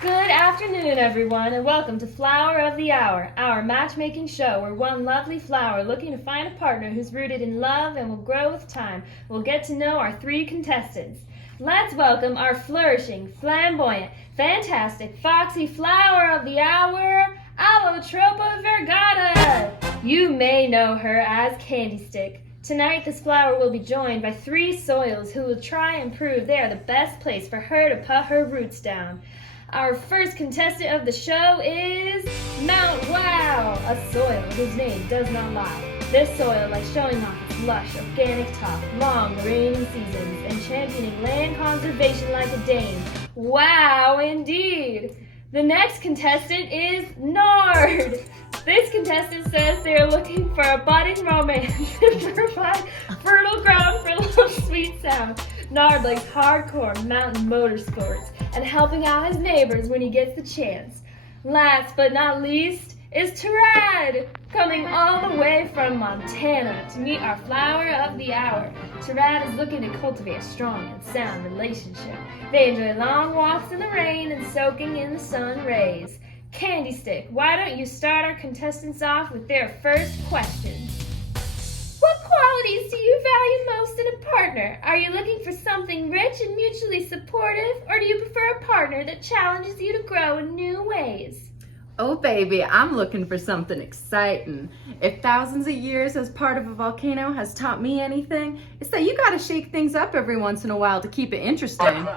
Good afternoon, everyone, and welcome to Flower of the Hour, our matchmaking show where one lovely flower looking to find a partner who's rooted in love and will grow with time will get to know our three contestants. Let's welcome our flourishing, flamboyant, fantastic, foxy flower of the hour, Allotropa Vergata. You may know her as Candy Stick. Tonight, this flower will be joined by three soils who will try and prove they are the best place for her to put her roots down. Our first contestant of the show is Mount Wow, a soil whose name does not lie. This soil likes showing off its lush, organic top, long rainy seasons, and championing land conservation like a dame. Wow, indeed! The next contestant is Nard. This contestant says they are looking for a budding romance and provide fertile ground for a little sweet sound. Nard likes hardcore mountain motorsports and helping out his neighbors when he gets the chance. Last but not least is Terad, coming all the way from Montana to meet our flower of the hour. Terad is looking to cultivate a strong and sound relationship. They enjoy long walks in the rain and soaking in the sun rays. Candy Stick, why don't you start our contestants off with their first question? What qualities do you value most in a partner? Are you looking for something rich and mutually supportive, or do you prefer a partner that challenges you to grow in new ways? Oh baby, I'm looking for something exciting. If thousands of years as part of a volcano has taught me anything, it's that you gotta shake things up every once in a while to keep it interesting.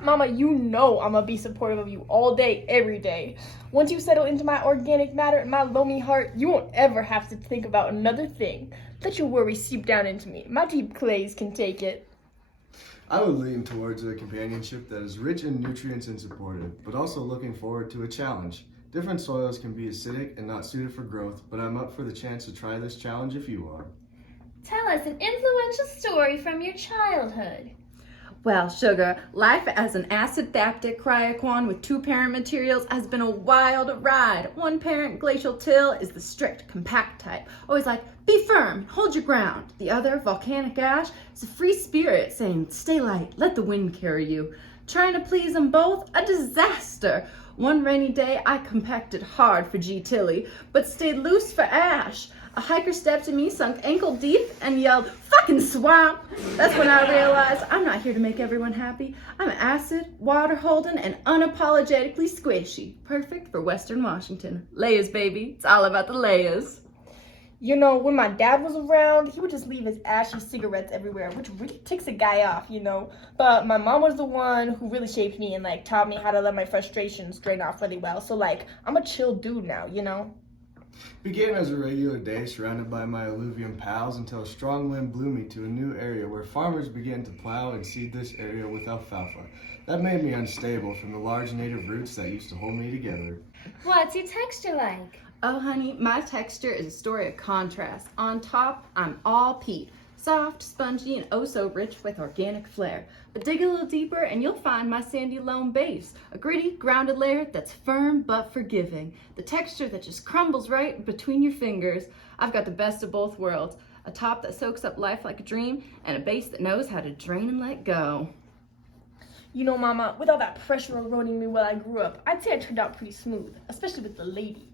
Mama, you know I'm gonna be supportive of you all day, every day. Once you settle into my organic matter and my loamy heart, you won't ever have to think about another thing. Let your worries seep down into me. My deep clays can take it. I would lean towards a companionship that is rich in nutrients and supportive, but also looking forward to a challenge. Different soils can be acidic and not suited for growth, but I'm up for the chance to try this challenge if you are. Tell us an influential story from your childhood. Well, sugar, life as an acid-thaptic cryoquan with two parent materials has been a wild ride. One parent, glacial till, is the strict, compact type. Always like, be firm, hold your ground. The other, volcanic ash, is a free spirit saying, stay light, let the wind carry you. Trying to please them both, a disaster. One rainy day, I compacted hard for G. Tilly, but stayed loose for Ash. A hiker stepped to me, sunk ankle deep, and yelled, fucking swamp! That's when I realized I'm not here to make everyone happy. I'm acid, water holding, and unapologetically squishy. Perfect for Western Washington. Layers, baby. It's all about the layers. You know, when my dad was around, he would just leave his ashy cigarettes everywhere, which really ticks a guy off, you know. But my mom was the one who really shaped me and, taught me how to let my frustrations drain off really well. So, I'm a chill dude now, you know. Began as a regular day surrounded by my alluvium pals until a strong wind blew me to a new area where farmers began to plow and seed this area with alfalfa. That made me unstable from the large native roots that used to hold me together. What's your texture like? Oh, honey, my texture is a story of contrast. On top, I'm all peat. Soft, spongy, and oh so rich with organic flair. But dig a little deeper and you'll find my sandy loam base, a gritty, grounded layer that's firm but forgiving. The texture that just crumbles right between your fingers. I've got the best of both worlds. A top that soaks up life like a dream, and a base that knows how to drain and let go. You know, Mama, with all that pressure eroding me while I grew up, I'd say I turned out pretty smooth, especially with the ladies.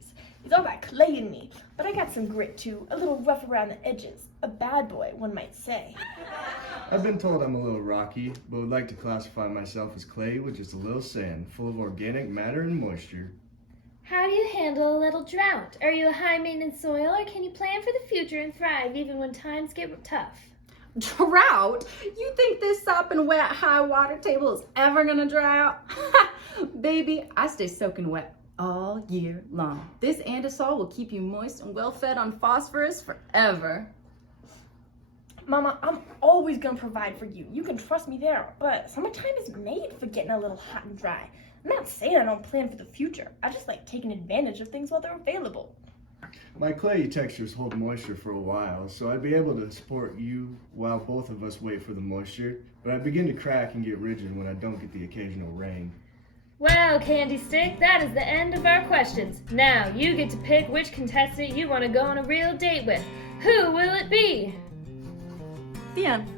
It's all that clay in me, but I got some grit too, a little rough around the edges. A bad boy, one might say. I've been told I'm a little rocky, but would like to classify myself as clay with just a little sand, full of organic matter and moisture. How do you handle a little drought? Are you a high-maintenance soil, or can you plan for the future and thrive even when times get tough? Drought? You think this sopping wet high water table is ever gonna dry out? Baby, I stay soaking wet all year long. This andesol will keep you moist and well fed on phosphorus forever. Mama, I'm always gonna provide for you. You can trust me there, but summertime is made for getting a little hot and dry. I'm not saying I don't plan for the future. I just like taking advantage of things while they're available. My clayey textures hold moisture for a while, so I'd be able to support you while both of us wait for the moisture, but I begin to crack and get rigid when I don't get the occasional rain. Well, Candy Stick, that is the end of our questions. Now, you get to pick which contestant you want to go on a real date with. Who will it be? The end.